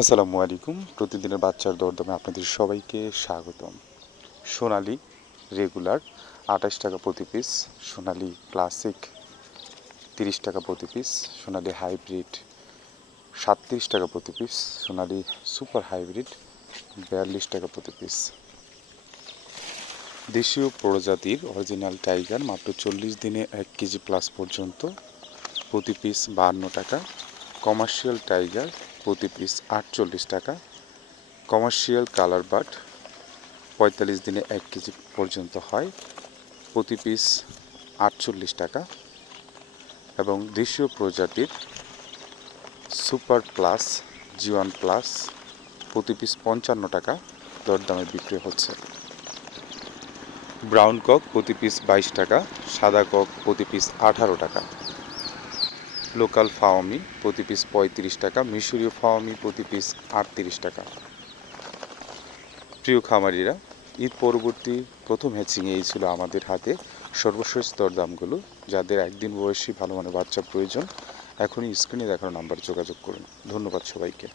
আসসালামু আলাইকুম। প্রতিদিনের বাচ্চার দরদমে আপনাদের সবাইকে স্বাগতম। সোনালি রেগুলার আঠাশ টাকা প্রতি পিস সোনালি ক্লাসিক তিরিশ টাকা প্রতি পিস সোনালি হাইব্রিড সাতত্রিশ টাকা প্রতি পিস সোনালি সুপার হাইব্রিড বিয়াল্লিশ টাকা প্রতি পিস দেশীয় প্রজাতির অরিজিনাল টাইগার মাত্র চল্লিশ দিনে এক কেজি প্লাস পর্যন্ত প্রতি পিস বাহান্ন টাকা। কমার্শিয়াল টাইগার প্রতি পিস আটচল্লিশ টাকা। কমার্শিয়াল কালার বাট পঁয়তাল্লিশ দিনে এক কেজি পর্যন্ত হয়। প্রতি পিস আটচল্লিশ টাকা। এবং দেশীয় প্রজাতির super plus G one plus প্রতি পিস পঞ্চান্ন টাকা দরদামে বিক্রি হচ্ছে। ব্রাউন কক প্রতি পিস বাইশ টাকা, সাদা কক প্রতি পিস আঠারো টাকা। লোকাল ফাওয়ামি, প্রতি পিস পঁয়ত্রিশ টাকা। মিশরীয় ফাওয়ামি, প্রতি পিস আটত্রিশ টাকা। প্রিয় খামারিরা, ঈদ পরবর্তী প্রথম হ্যাচিংয়ে এই ছিল আমাদের হাতে। সর্বশেষ দরদামগুলো যাদের একদিন বয়সী ভালো মানের বাচ্চা প্রয়োজন, এখনই স্ক্রিনে দেখানো নাম্বার যোগাযোগ করুন। ধন্যবাদ সবাইকে।